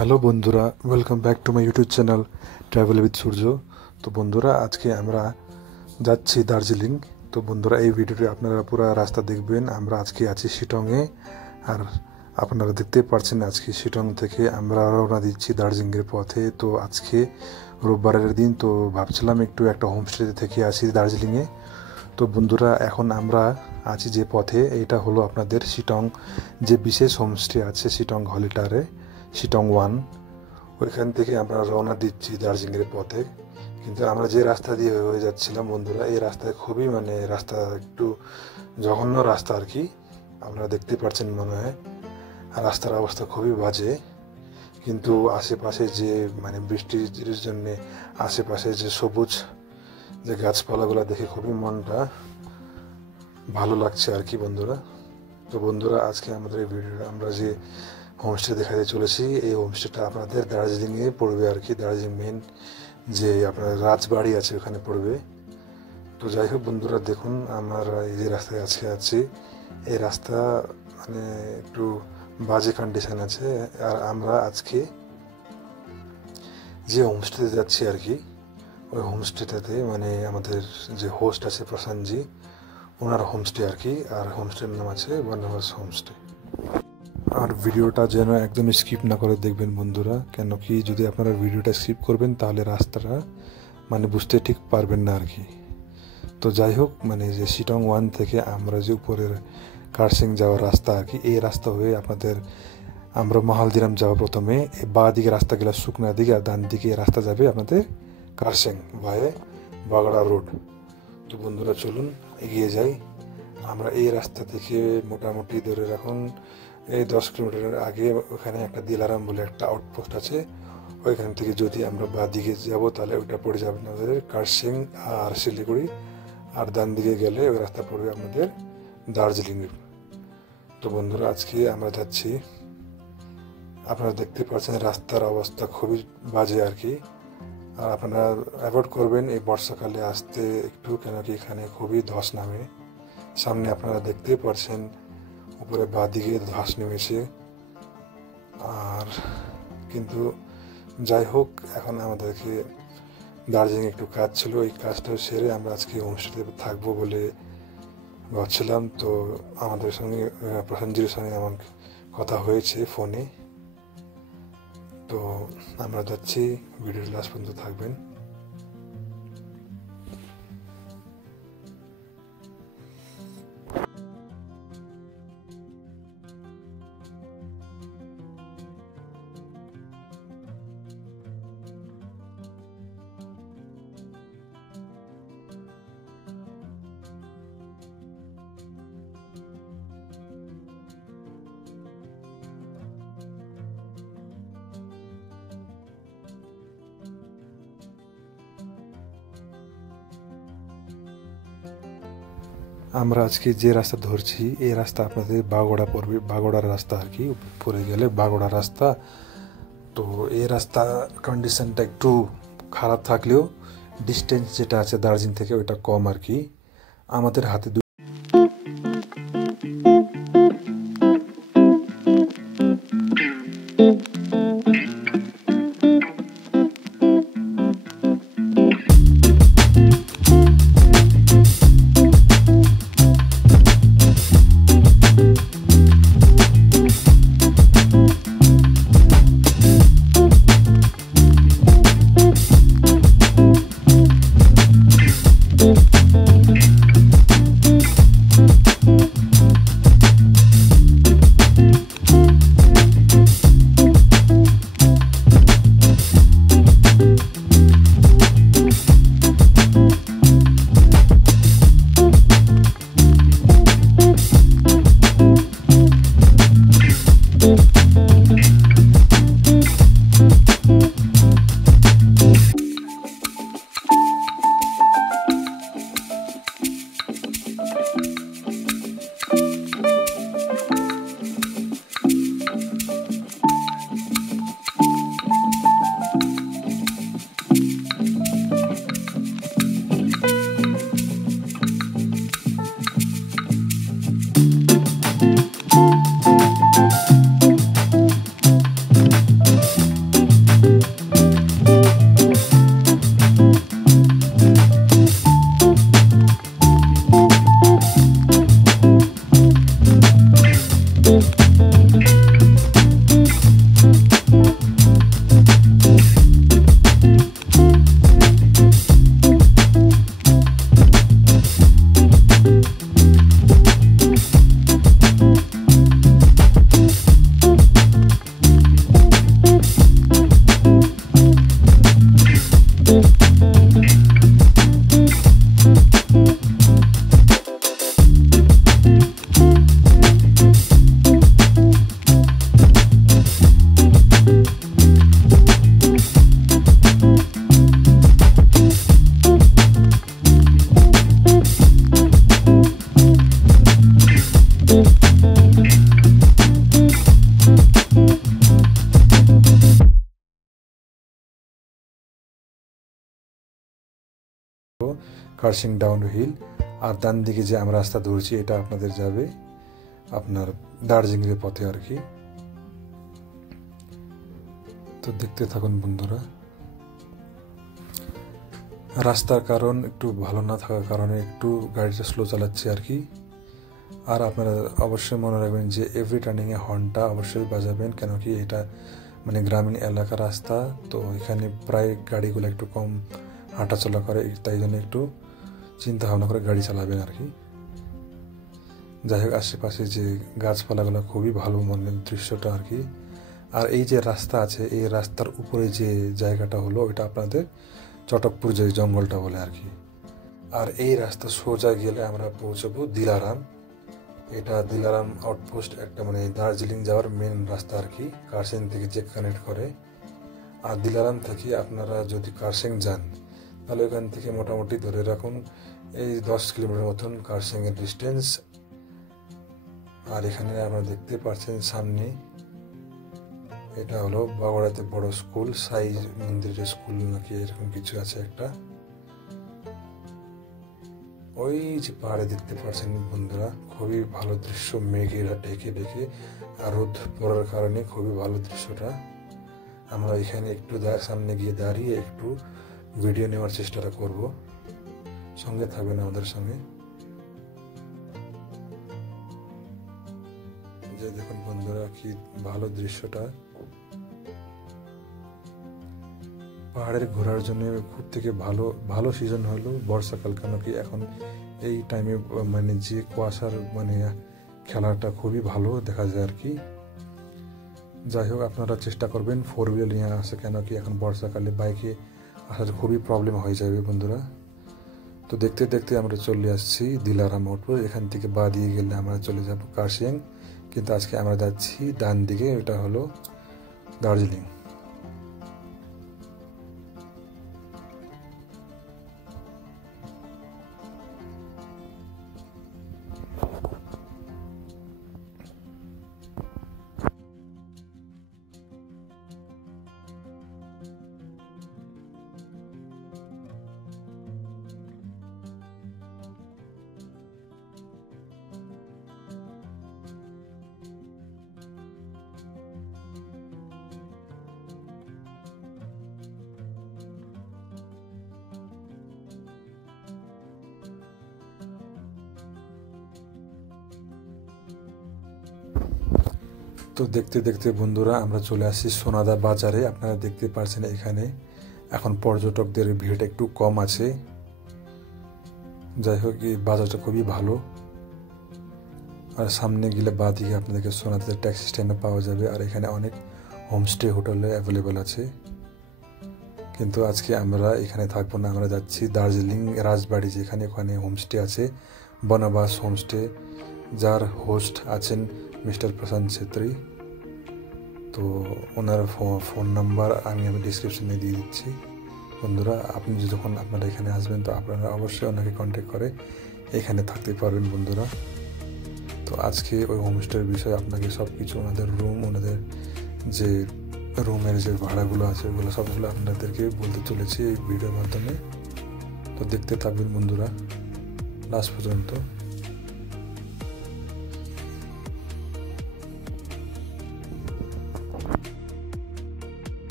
Hello বন্ধুরা, welcome back to my YouTube channel travel with Surya. তো বন্ধুরা, আজকে আমরা যাচ্ছি দার্জিলিং। তো বন্ধুরা, এই ভিডিওতে আপনারা পুরো রাস্তা দেখবেন। আমরা আজকে আছি শিটংয়ে, আর আপনারা দেখতে পাচ্ছেন আজকে শিটং থেকে আমরা রওনা দিচ্ছি দার্জিলিংয়ের পথে। তো আজকে রোববারের দিন, তো ভাবছিলাম একটু একটা হোমস্টেতে থেকে আসি দার্জিলিংয়ে। তো বন্ধুরা, এখন আমরা আছি যে পথে, এটা হলো আপনাদের শিটং যে বিশেষ হোমস্টে আছে শিটং হলিটারে, শিটং 1। ওইখান থেকে আমরা রওনা দিচ্ছি দার্জিলিংয়ের পথে। কিন্তু আমরা যে রাস্তা দিয়ে হয়ে যাচ্ছিলাম বন্ধুরা, এই রাস্তায় খুবই রাস্তা একটু জঘন্য রাস্তা আর কি, আপনারা দেখতে পাচ্ছেন মনে হয়। আর রাস্তার অবস্থা খুবই বাজে। কিন্তু আশেপাশে যে বৃষ্টির জন্যে আশেপাশে যে সবুজ যে গাছপালাগুলো দেখে খুবই মনটা ভালো লাগছে আর কি বন্ধুরা। তো বন্ধুরা, আজকে আমাদের এই ভিডিওটা আমরা যে হোমস্টে দেখাতে চলেছি, এই হোমস্টেটা আপনাদের দার্জিলিংয়ে পড়বে আর কি। দার্জিলিং মেন যে আপনার রাজবাড়ি আছে ওখানে পড়বে। তো যাই হোক বন্ধুরা, দেখুন আমরা এই যে রাস্তায় আজকে আছি, এই রাস্তা একটু বাজে কন্ডিশন আছে। আর আমরা আজকে যে হোমস্টেতে যাচ্ছি আর কি, ওই হোমস্টেটাতে আমাদের যে হোস্ট আছে প্রশান্তজি, ওনার হোমস্টে আর কি। আর হোমস্টের নাম আছে বনবাস হোমস্টে। আর ভিডিওটা যেন একদম স্কিপ না করে দেখবেন বন্ধুরা, কেন কি যদি আপনারা ভিডিওটা স্কিপ করবেন তাহলে রাস্তাটা বুঝতে ঠিক পারবেন না আর কি। তো যাই হোক, যে শিটং 1 থেকে আমরা যে উপরের কার্সিং যাওয়ার রাস্তা আর কি, এই রাস্তা হয়ে আমরা মাহালদিরাম যাওয়া প্রথমে। বাঁ দিকে রাস্তা গেলে শুকনা দিকে, আর ডান দিকে রাস্তা যাবে আপনাদের কার্সিং ভায়ে বাগড়া রোড। তো বন্ধুরা, চলুন এগিয়ে যাই। আমরা এই রাস্তা থেকে মোটামুটি ধরে রাখুন এই 10 কিলোমিটারের আগে ওখানে একটা দিলারাম বলে একটা আউটপোস্ট আছে। ওইখান থেকে যদি আমরা বাঁ দিকে যাবো তাহলে ওইটা পড়ে যাবে আমাদের কার্সিং আর শিলিগুড়ি। আর ডান দিকে গেলে ওই রাস্তা পড়বে আমাদের দার্জিলিং। তো বন্ধুরা, আজকে আমরা যাচ্ছি। আপনারা দেখতে পাচ্ছেন রাস্তার অবস্থা খুবই বাজে আর কি। আর আপনারা অ্যাভয়েড করবেন এই বর্ষাকালে আসতে একটু, কেন কি এখানে খুবই ধস নামে। সামনে আপনারা দেখতে পাচ্ছেন উপরে বাঁ দিকে ধস নেমেছে। আর কিন্তু যাই হোক, এখন আমাদেরকে দার্জিলিং একটু কাজ ছিল, এই কাজটা সেরে আমরা আজকে হোমস্টেতে থাকবো বলে ভাবছিলাম। তো আমাদের সঙ্গে প্রশান্তজির সঙ্গে আমার কথা হয়েছে ফোনে। তো আমরা যাচ্ছি, ভিডিওর লাস্ট পর্যন্ত থাকবেন। আমরা আজকে যে রাস্তা ধরছি, এই রাস্তা আপনাদের বাগোড়া পড়বে, বাগোড়ার রাস্তা আর কি, পরে গেলে বাগোড়া রাস্তা। তো এই রাস্তা কন্ডিশনটা একটু খারাপ থাকলেও ডিস্টেন্স যেটা আছে দার্জিলিং থেকে ওইটা কম আর কি। আমাদের হাতে কার্শিং ডাউন হিল। আর ডান দিকে যে আমরা রাস্তা ধরছি এটা আপনাদের যাবে আপনার দার্জিলিংয়ের পথে আর কি। তো দেখতে থাকুন বন্ধুরা। রাস্তার কারণ একটু ভালো না থাকার কারণে একটু গাড়িটা স্লো চালাচ্ছি আর কি। আর আপনারা অবশ্যই মনে রাখবেন যে এভরি টার্নিংয়ে হর্নটা অবশ্যই বাজাবেন, কেন কি এটা মানে গ্রামীণ এলাকার রাস্তা, তো এখানে প্রায় গাড়িগুলো একটু কম হাঁটাচলা করে, তাই জন্য একটু চিন্তা ভাবনা করে গাড়ি চালাবেন আর কি। যাই হোক, আশেপাশে যে গাছপালাগুলো খুবই ভালো মনের দৃশ্যটা আর কি। আর এই যে রাস্তা আছে, এই রাস্তার উপরে যে জায়গাটা হলো ওইটা আপনাদের চটকপুর যে জঙ্গলটা বলে আর কি। আর এই রাস্তা সোজা গেলে আমরা পৌঁছবো দিলারাম। এটা দিলারাম আউটপোস্ট, একটা মানে দার্জিলিং যাওয়ার মেন রাস্তা আর কি, কার্শিয়াং থেকে যে কানেক্ট করে। আর দিলারাম থেকে আপনারা যদি কার্শিয়াং যান তাহলে ওখান থেকে মোটামুটি ধরে রাখুন এই 10 কিলোমিটার মতন কার্শিয়াংয়ের ডিস্টেন্স। আর এখানে আপনারা দেখতে পাচ্ছেন সামনে এটা হলো বাগড়াতে বড় স্কুল, সাই মন্দিরের স্কুল নাকি এরকম কিছু আছে একটা। ওই যে পাহাড়ে দেখতে পাচ্ছেন বন্ধুরা, খুবই ভালো দৃশ্য, মেঘেরা ঢেকে ঢেকে আর রোদ পড়ার কারণে খুবই ভালো দৃশ্যটা। আমরা এখানে একটু সামনে গিয়ে দাঁড়িয়ে একটু ভিডিও নেওয়ার চেষ্টাটা করব, সঙ্গে থাকবেন আমাদের সঙ্গে। যে দেখুন বন্ধুরা কি ভালো দৃশ্যটা। পাহাড়ের ঘোরার জন্য খুব থেকে ভালো সিজন হলো বর্ষাকাল, কেন কি এখন এই টাইমে মানে যে কুয়াশার মানে খেলাটা খুবই ভালো দেখা যায় আর কি। যাই হোক, আপনারা চেষ্টা করবেন 4 হুইলার নিয়ে আসে, কেন কি এখন বর্ষাকালে বাইকে আসার খুবই প্রবলেম হয়ে যাবে বন্ধুরা। তো দেখতে দেখতে আমরা চলে আসছি দিলারাম আউটপোস্ট। এখান থেকে বা দিয়ে গেলে আমরা চলে যাব কার্শিয়াং, কিন্তু আজকে আমরা যাচ্ছি ডান দিকে, এটা হলো দার্জিলিং। তো দেখতে দেখতে বন্ধুরা আমরা চলে আসছি সোনাদা বাজারে। আপনারা দেখতে পাচ্ছেন এখানে এখন পর্যটকদের ভিড়টা একটু কম আছে। যাই হোক, এই বাজারটা খুবই ভালো। আর সামনে গেলে বাদিকে আপনাদেরকে সোনাদাতে ট্যাক্সি স্ট্যান্ডে পাওয়া যাবে। আর এখানে অনেক হোমস্টে হোটেলে অ্যাভেলেবেল আছে, কিন্তু আজকে আমরা এখানে থাকবো না। আমরা যাচ্ছি দার্জিলিং রাজবাড়ি, যেখানে ওখানে হোমস্টে আছে, বনবাস হোমস্টে, যার হোস্ট আছেন মিস্টার প্রশান্ত ছেত্রী। তো ওনার ফোন নাম্বার আমি ডিসক্রিপশনে দিয়ে দিচ্ছি বন্ধুরা। আপনি যখন আপনারা এখানে আসবেন তো আপনারা অবশ্যই ওনাকে কন্ট্যাক্ট করে এখানে থাকতে পারবেন বন্ধুরা। তো আজকে ওই হোমস্টের বিষয়ে আপনাকে সব কিছু, ওনাদের রুম, ওনাদের যে রুমের যে ভাড়াগুলো আছে ওগুলো সবগুলো আপনাদেরকে বলতে চলেছি এই ভিডিওর মাধ্যমে। তো দেখতে থাকবেন বন্ধুরা লাস্ট পর্যন্ত।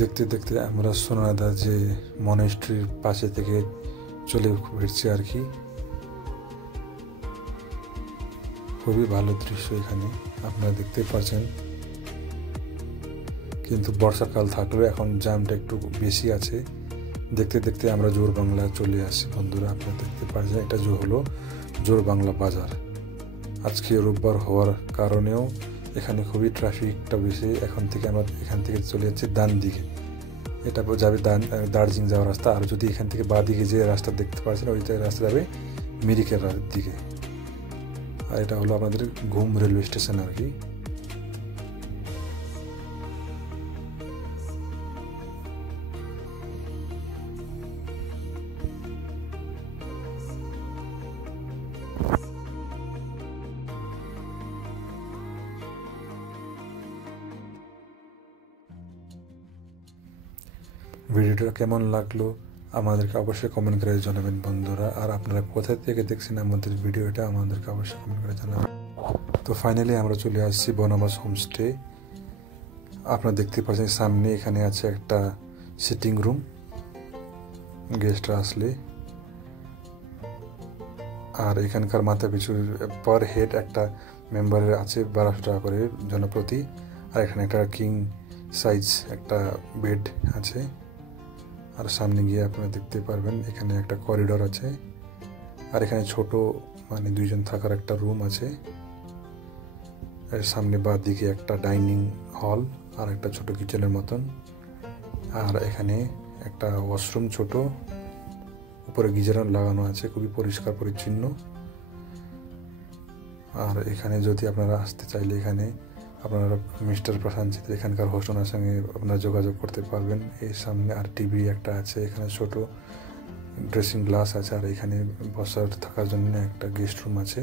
দেখতে দেখতে আমরা সোনাদা যে মনেস্ট্রির পাশে থেকে চলে ফিরছি আর কি। খুবই ভালো দৃশ্য এখানে আপনারা দেখতে পাচ্ছেন, কিন্তু বর্ষাকাল থাকলেও এখন জ্যামটা একটু বেশি আছে। দেখতে দেখতে আমরা জোর বাংলা চলে আসছি বন্ধুরা। আপনারা দেখতে পাচ্ছেন এটা হলো জোর বাংলা বাজার। আজকে রোববার হওয়ার কারণেও এখানে খুবই ট্রাফিকটা বেশি। এখান থেকে চলে যাচ্ছে ডান দিকে, এটা যাবে দার্জিলিং যাওয়ার রাস্তা। আর যদি এখান থেকে বাঁ দিকে যে রাস্তা দেখতে পাচ্ছেন ওই রাস্তা যাবে মিরিকেরার দিকে। আর এটা হলো আমাদের ঘুম রেলওয়ে স্টেশন আর কি। ভিডিওটা কেমন লাগলো আমাদেরকে অবশ্যই কমেন্ট করে জানাবেন বন্ধুরা। আর আপনারা কোথা থেকে দেখছেন আমাদের ভিডিওটা আমাদেরকে অবশ্যই কমেন্ট করে জানাবেন। তো ফাইনালি আমরা চলে আসছি বনবাস হোমস্টে। আপনারা দেখতে পাচ্ছেন সামনে এখানে আছে একটা সিটিং রুম গেস্টরা আসলে। আর এখানকার মাথা পিছু পার হেড একটা মেম্বারের আছে 1200 টাকা করে জনপ্রতি। আর এখানে একটা কিং সাইজ একটা বেড আছে। আর সামনে গিয়ে আপনারা দেখতে পারবেন এখানে একটা করিডোর আছে। আর এখানে ছোট মানে 2 জন থাকার একটা রুম আছে। এর সামনে বাঁ দিকে একটা ডাইনিং হল আর একটা ছোট কিচেনের মতন। আর এখানে একটা ওয়াশরুম ছোট, উপরে গিজার লাগানো আছে, খুবই পরিষ্কার পরিচ্ছন্ন। আর এখানে যদি আপনারা আসতে চাইলে এখানে আপনারা মিস্টার প্রশান্ত এখানকার হোস্ট ওনার সঙ্গে আপনারা যোগাযোগ করতে পারবেন। এর সামনে আর টিভি একটা আছে, এখানে ছোট ড্রেসিং গ্লাস আছে। আর এখানে বসার থাকার জন্য একটা গেস্ট রুম আছে।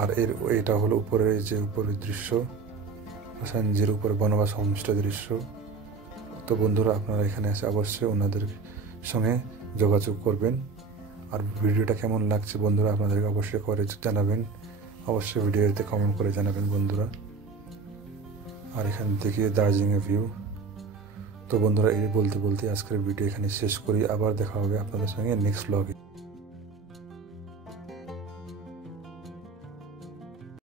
আর এটা হলো উপরের দৃশ্য, প্রশান্তজির উপরে বনবাস হোমস্টে দৃশ্য। তো বন্ধুরা আপনারা এখানে এসে অবশ্যই ওনাদের সঙ্গে যোগাযোগ করবেন। আর ভিডিওটা কেমন লাগছে বন্ধুরা আপনাদেরকে অবশ্যই করে জানাবেন, অবশ্যই ভিডিওতে কমেন্ট করে জানাবেন বন্ধুরা। আর এখান থেকে দার্জিলিংয়ের ভিউ। তো বন্ধুরা এই বলতে বলতে আজকের ভিডিও এখানে শেষ করি। আবার দেখা হবে আপনাদের সঙ্গে নেক্সট ব্লগে।